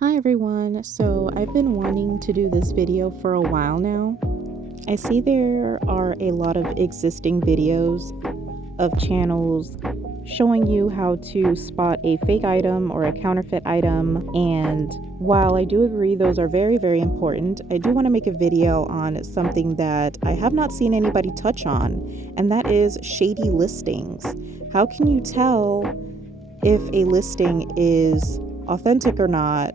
Hi everyone, so I've been wanting to do this video for a while now. I see there are a lot of existing videos of channels showing you how to spot a fake item or a counterfeit item, and while I do agree those are very important, I do want to make a video on something that I have not seen anybody touch on, and that is shady listings. How can you tell if a listing is authentic or not,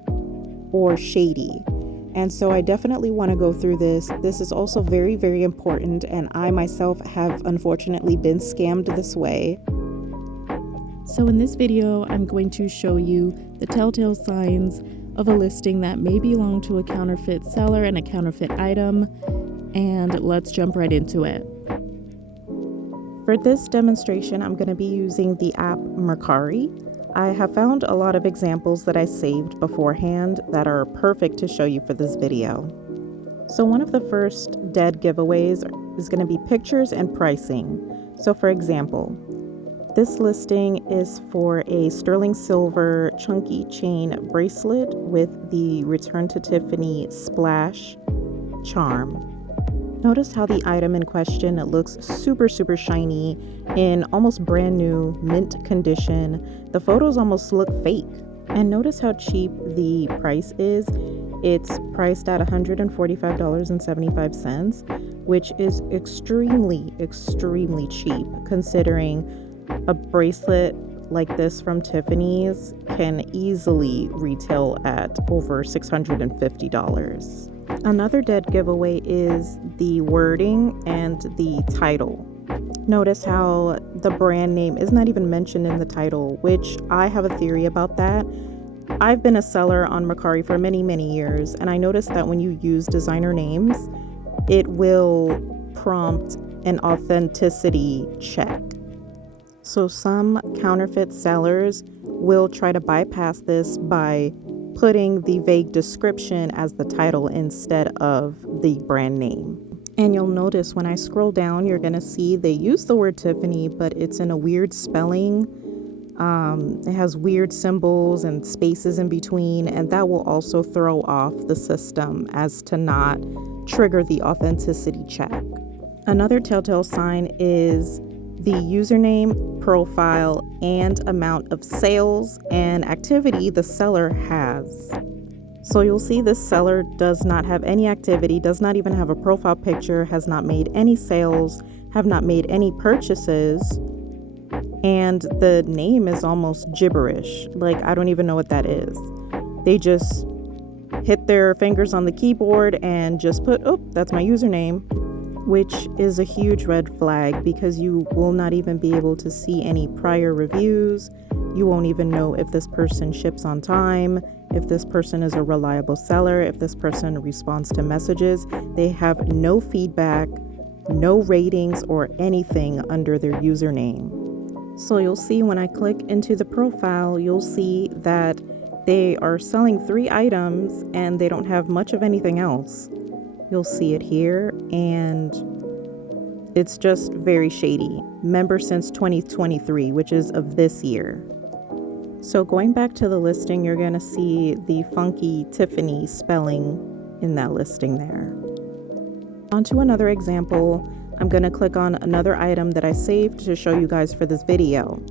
or shady? And so I definitely want to go through this. This is also very important, and I myself have unfortunately been scammed this way. So in this video, I'm going to show you the telltale signs of a listing that may belong to a counterfeit seller and a counterfeit item, and let's jump right into it. For this demonstration, I'm going to be using the app Mercari. I have found a lot of examples that I saved beforehand that are perfect to show you for this video. So one of the first dead giveaways is going to be pictures and pricing. So for example, this listing is for a sterling silver chunky chain bracelet with the Return to Tiffany splash charm. Notice how the item in question looks super shiny in almost brand new mint condition. The photos almost look fake. And notice how cheap the price is. It's priced at $145.75, which is extremely cheap considering a bracelet like this from Tiffany's can easily retail at over $650. Another dead giveaway is the wording and the title. Notice how the brand name is not even mentioned in the title, which I have a theory about that. I've been a seller on Mercari for many years, and I noticed that when you use designer names, it will prompt an authenticity check. So some counterfeit sellers will try to bypass this by putting the vague description as the title instead of the brand name. And you'll notice when I scroll down, you're going to see they use the word Tiffany, but it's in a weird spelling. It has weird symbols and spaces in between, and that will also throw off the system as to not trigger the authenticity check. Another telltale sign is the username, profile, and amount of sales and activity the seller has. So you'll see this seller does not have any activity, does not even have a profile picture, has not made any sales, have not made any purchases, and the name is almost gibberish. Like, I don't even know what that is. They just hit their fingers on the keyboard and just put, oh, that's my username, which is a huge red flag because you will not even be able to see any prior reviews. You won't even know if this person ships on time, if this person is a reliable seller, if this person responds to messages. They have no feedback, no ratings, or anything under their username. So you'll see when I click into the profile, you'll see that they are selling 3 items and they don't have much of anything else. You'll see it here, and it's just very shady. Member since 2023, which is of this year. So going back to the listing, you're going to see the funky Tiffany spelling in that listing there. On to another example. I'm going to click on another item that I saved to show you guys for this video.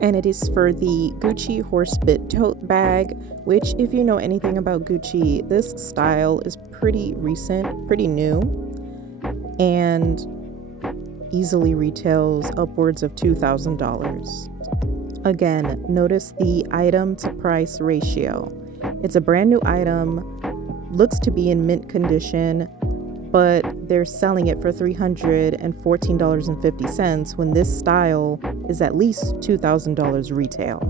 And it is for the Gucci horsebit tote bag, which, if you know anything about Gucci, this style is pretty recent, pretty new, and easily retails upwards of $2,000. Again, notice the item to price ratio. It's a brand new item, looks to be in mint condition, but they're selling it for $314.50 when this style is at least $2,000 retail.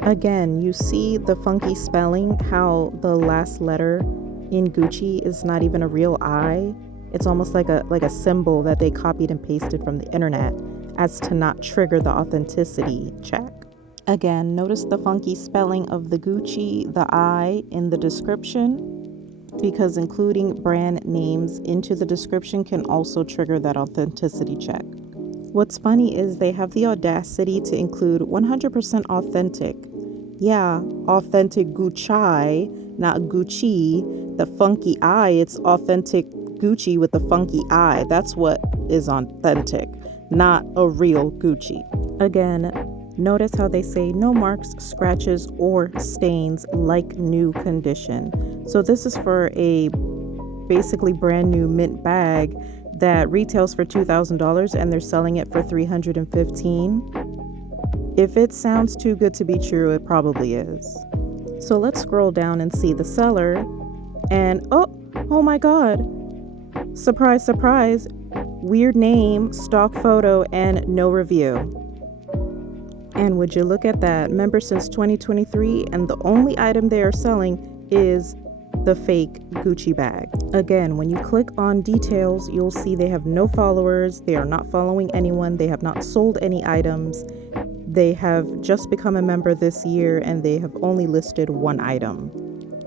Again, you see the funky spelling, how the last letter in Gucci is not even a real I. It's almost like a symbol that they copied and pasted from the internet as to not trigger the authenticity check. Again, notice the funky spelling of the Gucci, the I in the description, because including brand names into the description can also trigger that authenticity check. What's funny is they have the audacity to include 100% authentic Yeah, authentic Gucci, not Gucci. The funky eye, it's authentic Gucci with the funky eye. That's what is authentic, not a real Gucci. Again, notice how they say no marks, scratches, or stains, like new condition. So this is for a basically brand new mint bag that retails for $2,000 and they're selling it for $315. If it sounds too good to be true, it probably is. So let's scroll down and see the seller. And oh my God. Surprise, surprise. Weird name, stock photo, and no review. And would you look at that? Member since 2023, and the only item they are selling is the fake Gucci bag. Again, when you click on details, you'll see they have no followers. They are not following anyone. They have not sold any items. They have just become a member this year, and they have only listed one item.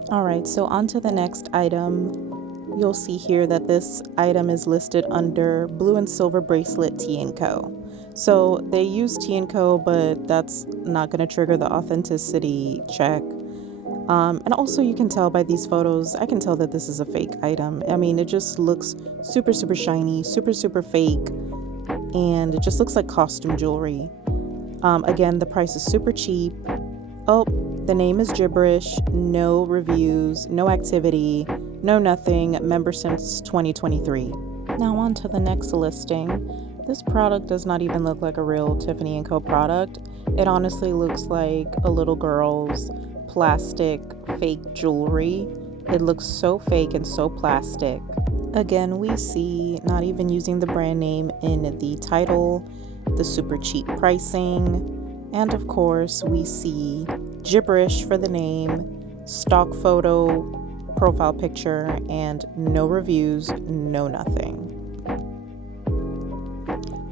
All right, so on to the next item. You'll see here that this item is listed under Blue and Silver Bracelet Tea & Co. So they use Tea & Co, but that's not going to trigger the authenticity check. And also you can tell by these photos, I can tell that this is a fake item. I mean, it just looks super, super shiny, super, super fake, and it just looks like costume jewelry. Again, the price is super cheap. Oh, the name is gibberish, no reviews, no activity, no nothing, member since 2023. Now on to the next listing. This product does not even look like a real Tiffany & Co product. It honestly looks like a little girl's plastic fake jewelry. It looks so fake and so plastic. Again, we see not even using the brand name in the title, the super cheap pricing, and of course we see gibberish for the name, stock photo, profile picture, and no reviews, no nothing.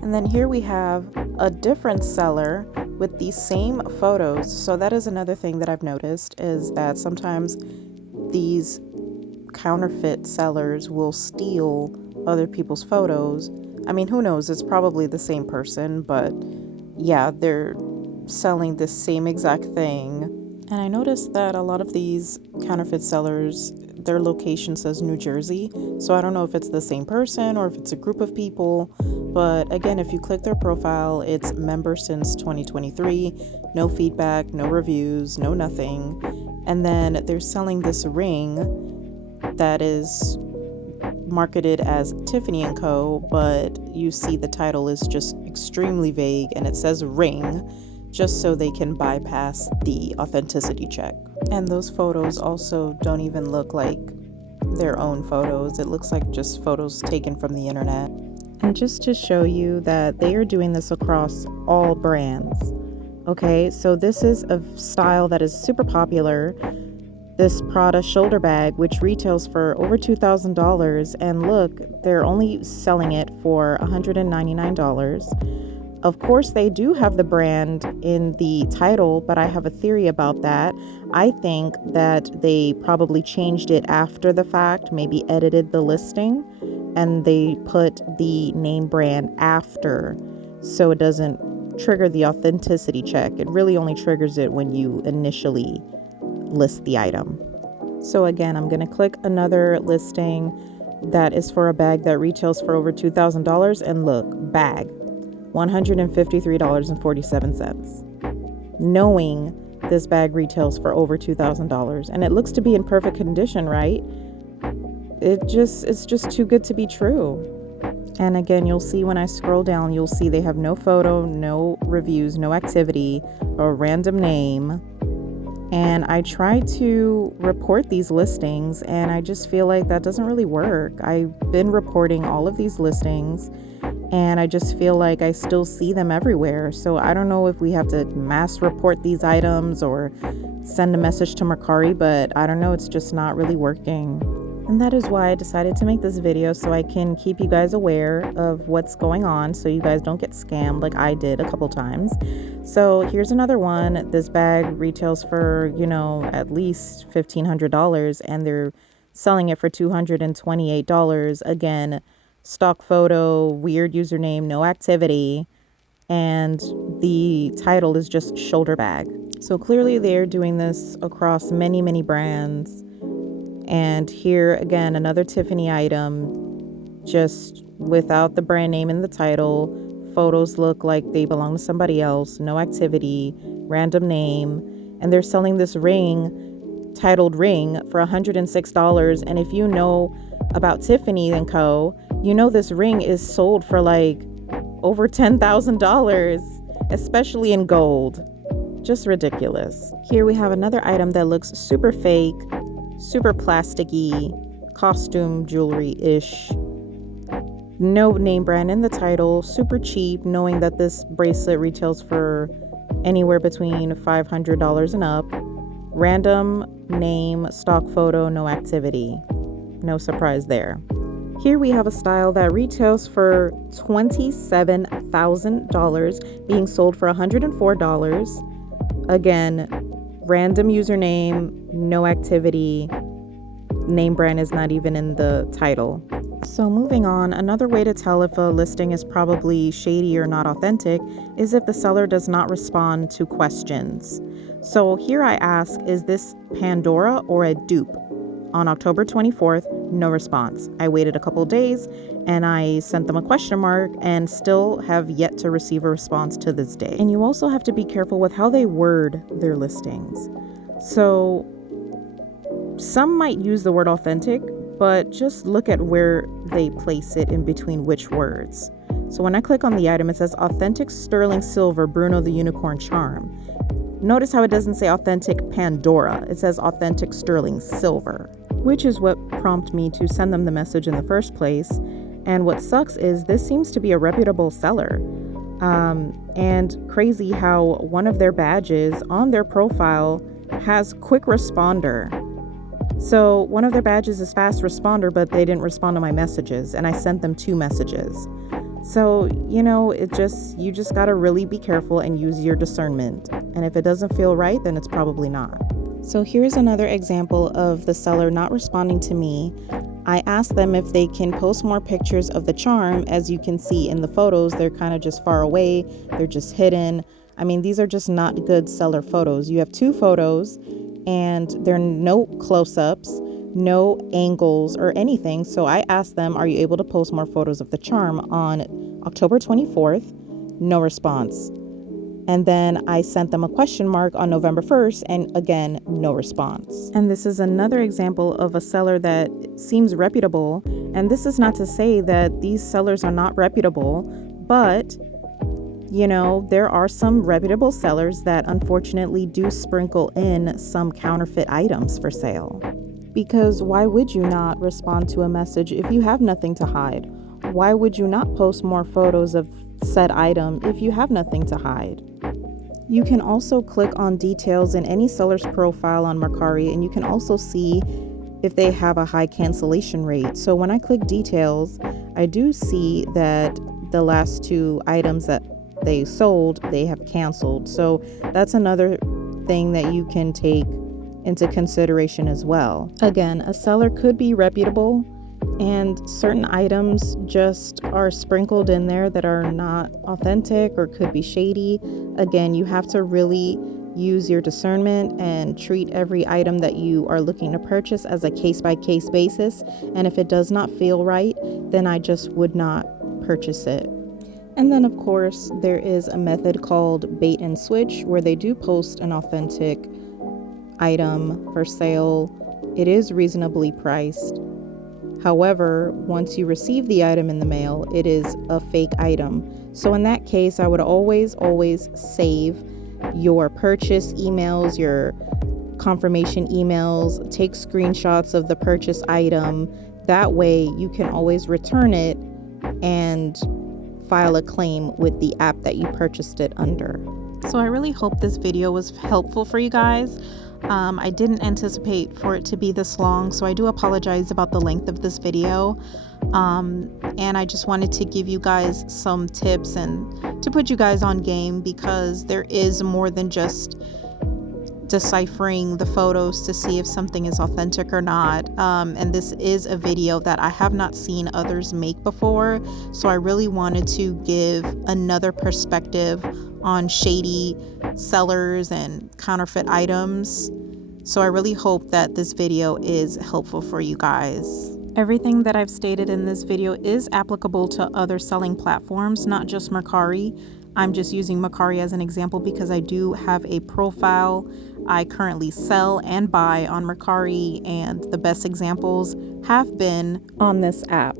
And then here we have a different seller with the same photos. So that is another thing that I've noticed, is that sometimes these counterfeit sellers will steal other people's photos. I mean, who knows? It's probably the same person, but yeah, they're selling the same exact thing. And I noticed that a lot of these counterfeit sellers, their location says New Jersey. So I don't know if it's the same person or if it's a group of people. But again, if you click their profile, it's member since 2023, no feedback, no reviews, no nothing. And then they're selling this ring that is marketed as Tiffany & Co, but you see the title is just extremely vague and it says ring, just so they can bypass the authenticity check. And those photos also don't even look like their own photos. It looks like just photos taken from the internet. And just to show you that they are doing this across all brands. Okay, so this is a style that is super popular. This Prada shoulder bag, which retails for over $2,000. And look, they're only selling it for $199. Of course, they do have the brand in the title, but I have a theory about that. I think that they probably changed it after the fact, maybe edited the listing, and they put the name brand after so it doesn't trigger the authenticity check. It really only triggers it when you initially list the item. So again, I'm going to click another listing that is for a bag that retails for over $2,000, and look, bag, $153.47. Knowing this bag retails for over $2,000, and it looks to be in perfect condition, right? It's just too good to be true. And again, you'll see when I scroll down, you'll see they have no photo, no reviews, no activity, a random name. And I try to report these listings, and I just feel like that doesn't really work. I've been reporting all of these listings, and I just feel like I still see them everywhere. So I don't know if we have to mass report these items or send a message to Mercari, but I don't know, it's just not really working. And that is why I decided to make this video, so I can keep you guys aware of what's going on so you guys don't get scammed like I did a couple times. So here's another one. This bag retails for, at least $1,500, and they're selling it for $228. Again, stock photo, weird username, no activity, and the title is just shoulder bag. So clearly they're doing this across many, many brands. And here again, another Tiffany item, just without the brand name in the title. Photos look like they belong to somebody else, no activity, random name. And they're selling this ring, titled Ring, for $106. And if you know about Tiffany & Co., you know this ring is sold for like over $10,000, especially in gold. Just ridiculous. Here we have another item that looks super fake, super plasticky, costume jewelry-ish. No name brand in the title, super cheap, knowing that this bracelet retails for anywhere between $500 and up. Random name, stock photo, no activity. No surprise there. Here we have a style that retails for $27,000, being sold for $104. Again, random username, no activity, name brand is not even in the title. So moving on, another way to tell if a listing is probably shady or not authentic is if the seller does not respond to questions. So here I ask, is this Pandora or a dupe? On October 24th, no response. I waited a couple days and I sent them a question mark and still have yet to receive a response to this day. And you also have to be careful with how they word their listings. So some might use the word authentic, but just look at where they place it in between which words. So when I click on the item, it says authentic sterling silver Bruno the Unicorn charm. Notice how it doesn't say authentic Pandora. It says authentic sterling silver, which is what prompted me to send them the message in the first place. And what sucks is this seems to be a reputable seller. And crazy how one of their badges on their profile has quick responder. So one of their badges is fast responder, but they didn't respond to my messages, and I sent them 2 messages. So, you know, you just got to really be careful and use your discernment. And if it doesn't feel right, then it's probably not. So here's another example of the seller not responding to me. I asked them if they can post more pictures of the charm. As you can see in the photos, they're kind of just far away. They're just hidden. I mean, these are just not good seller photos. You have 2 photos and there are no close-ups, no angles or anything. So I asked them, are you able to post more photos of the charm on October 24th? No response. And then I sent them a question mark on November 1st, and again, no response. And this is another example of a seller that seems reputable. And this is not to say that these sellers are not reputable, but you know, there are some reputable sellers that unfortunately do sprinkle in some counterfeit items for sale. Because why would you not respond to a message if you have nothing to hide? Why would you not post more photos of said item if you have nothing to hide? You can also click on details in any seller's profile on Mercari, and you can also see if they have a high cancellation rate. So when I click details, I do see that the last 2 items that they sold, they have canceled. So that's another thing that you can take into consideration as well. Again, a seller could be reputable and certain items just are sprinkled in there that are not authentic or could be shady. Again, you have to really use your discernment and treat every item that you are looking to purchase as a case-by-case basis. And if it does not feel right, then I just would not purchase it. And then, of course, there is a method called bait and switch where they do post an authentic item for sale. It is reasonably priced. However, once you receive the item in the mail, it is a fake item. So in that case, I would always save your purchase emails, your confirmation emails, take screenshots of the purchase item. That way you can always return it and file a claim with the app that you purchased it under. So I really hope this video was helpful for you guys. I didn't anticipate for it to be this long, so I do apologize about the length of this video. And I just wanted to give you guys some tips and to put you guys on game, because there is more than just deciphering the photos to see if something is authentic or not. And this is a video that I have not seen others make before, so I really wanted to give another perspective on shady sellers and counterfeit items. So I really hope that this video is helpful for you guys. Everything that I've stated in this video is applicable to other selling platforms, not just Mercari. I'm just using Mercari as an example because I do have a profile. I currently sell and buy on Mercari, and the best examples have been on this app.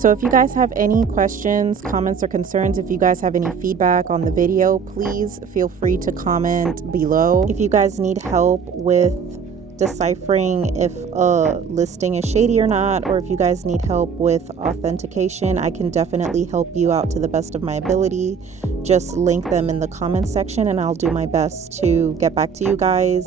So if you guys have any questions, comments, or concerns, if you guys have any feedback on the video, please feel free to comment below. If you guys need help with deciphering if a listing is shady or not, or if you guys need help with authentication, I can definitely help you out to the best of my ability. Just link them in the comments section and I'll do my best to get back to you guys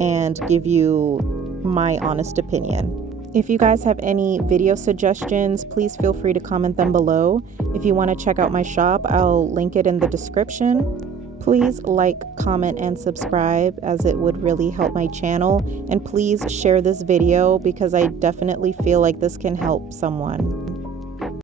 and give you my honest opinion. If you guys have any video suggestions, please feel free to comment them below. If you want to check out my shop, I'll link it in the description. Please like, comment, and subscribe, as it would really help my channel. And please share this video because I definitely feel like this can help someone.